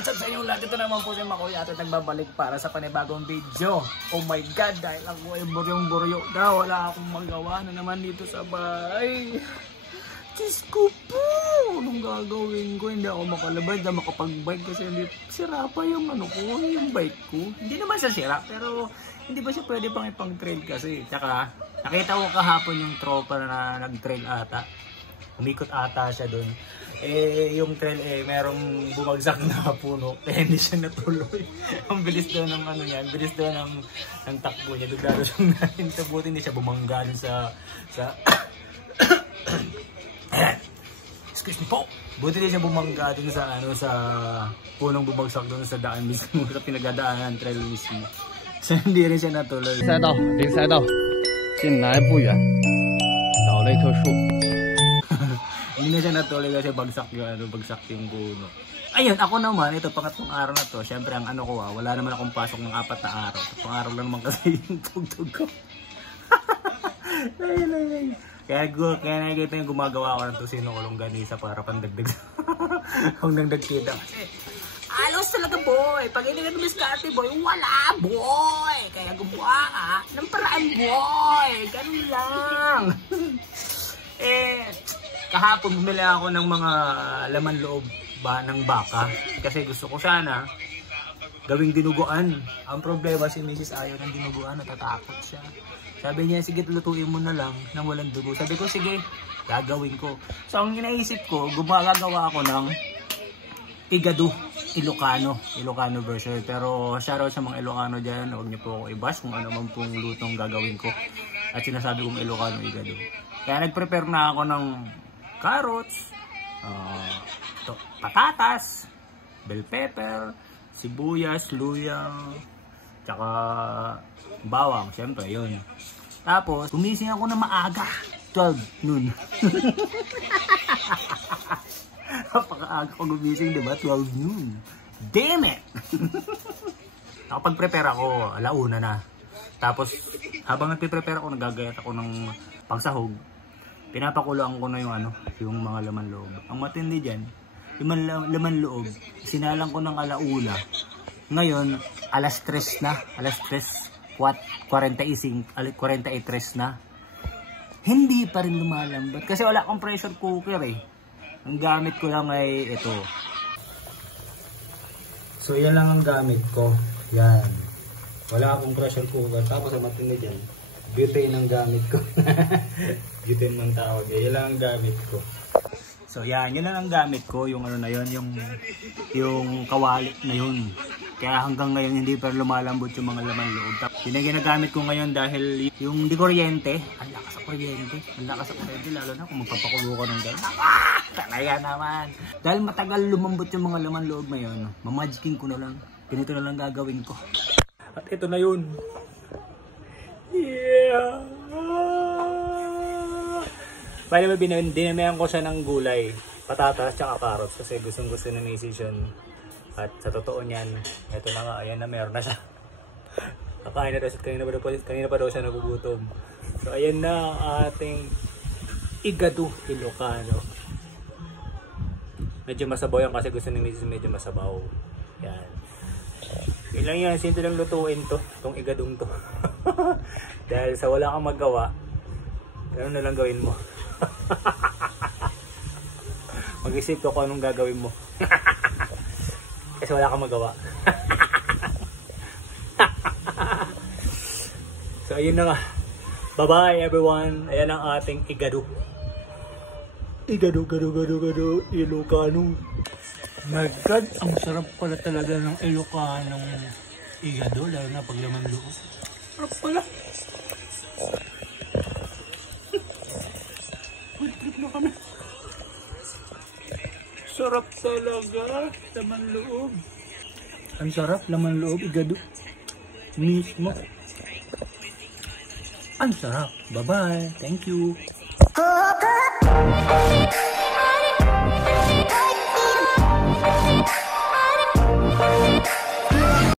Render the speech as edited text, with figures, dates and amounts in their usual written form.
What's up sa inyo lahat? Ito naman po si Makoy at nagbabalik para sa panibagong video. Oh my god, dahil ako ay buryong-buryo na wala akong magawa na naman dito sa bahay. Diyos ko po! Anong gagawin ko? Hindi ako makalabas na makapag-bike kasi hindi sira pa yung yung bike ko. Hindi naman siya sira pero hindi ba siya pwede pang ipang-trail kasi. Tsaka nakita ko kahapon yung tropa na nag-trail ata. Umikot ata siya doon. Yung trail merong bumagsak na puno kaya hindi siya natuloy. Ang bilis daw ng yan, bilis daw ng takbo niya. Bigla daw siyang nahintabuti, hindi siya bumangga sa excuse me po. Buti din siya bumangga dun sa sa punong bumagsak doon sa daan mismo, sa pinagdadaanan trail mismo. So hindi rin siya natuloy. 林赛道进来不远倒了一棵树 Hindi na siya natuloy kasi bagsak yung puno. Ayun, ako naman, ito pangatlong araw na to. Syempre ang ko wala naman akong pasok ng 4 na araw. Pang-araw lang naman kasi yung tugtog ko. Kaya nakikita yung gumagawa ko ng tusino ko longganisa para pandagdag. Kung nagdagkita. Alos talaga boy. Pag hindi ka tumiskarte boy, wala boy. Kaya gumawa ka ng paraan boy. Ganun lang. Kahapon bumili ako ng mga laman loob ng baka kasi gusto ko sana gawing dinuguan. Ang problema si Mrs. ayaw ng dinuguan, natatakot siya. Sabi niya, sige lutuin mo na lang nang walang dugo. Sabi ko, sige, gagawin ko. So ang inaisip ko, gumagawa ako ng igado, Ilocano version. Pero shoutout sa mga Ilocano dyan, huwag niyo po ako i-bash kung ano man pong lutong gagawin ko. At sinasabi kong Ilocano igado. Kaya nag-prepare na ako ng carrots, patatas, bell pepper, sibuyas, luya, tsaka bawang, syempre yun. Tapos, gumising ako na maaga, 12 noon. Napaka-aga ko gumising, diba? 12 noon. Damn it! Nakapag-prepare ako, alauna na. Tapos, habang nagpe-prepare ako, nagagayat ako ng pangsahog. Pinapakuloan ko na yung mga laman loob. Ang matindi dyan, yung laman loob, sinalang ko ng alauna. Ngayon, alas 3 na. Alas 3:43 na. Hindi pa rin lumalambat. Kasi wala akong pressure cooker eh. Ang gamit ko lang ay ito. So, yan lang ang gamit ko. Yan. Wala akong pressure cooker. Tapos ang matindi dyan, butane ang gamit ko. Butane man tawag. Yan lang ang gamit ko. So yan lang ang gamit ko. Yung na yun, yung kawali na yun. Kaya hanggang ngayon hindi pa lumalambot yung mga laman loob. Yun ang ginagamit ko ngayon dahil yung di kuryente. Ang lakas sa kuryente. Ang lakas sa kuryente lalo na kung magpapakulo ko ng gano'n. Talaga naman. Dahil matagal lumambot yung mga laman loob ngayon, mamagicking ko na lang. Ganito na lang gagawin ko. At ito na yun. Yeah! By the way, dinamihan ko siya ng gulay, patatas, tsaka carrots kasi gustong-gusto na message yun. At sa totoo niyan, ito na nga, ayan na, meron na siya. Kakain na daw siya, kanina pa daw siya nagugutom. So ayan na ang ating igado Ilocano. Medyo masabaw yan kasi gusto ni message medyo masabaw. Yan. Yun lang yan, simple lang lutuin to, itong igadong to. Dahil sa wala kang magawa, ganoon na lang gawin mo. Mag-isip ko kung anong gagawin mo. Kasi wala kang magawa. So ayun na nga. Bye bye everyone. Ayan ang ating igado. Igado Ilocano. My God, ang sarap pala talaga ng Ilocanong igado, lalo na pag laman loob. Sarap pala. Food trip na kami. Sarap talaga, laman loob. Ang sarap, laman loob, igado. Mismo. Ang sarap. Bye bye. Thank you.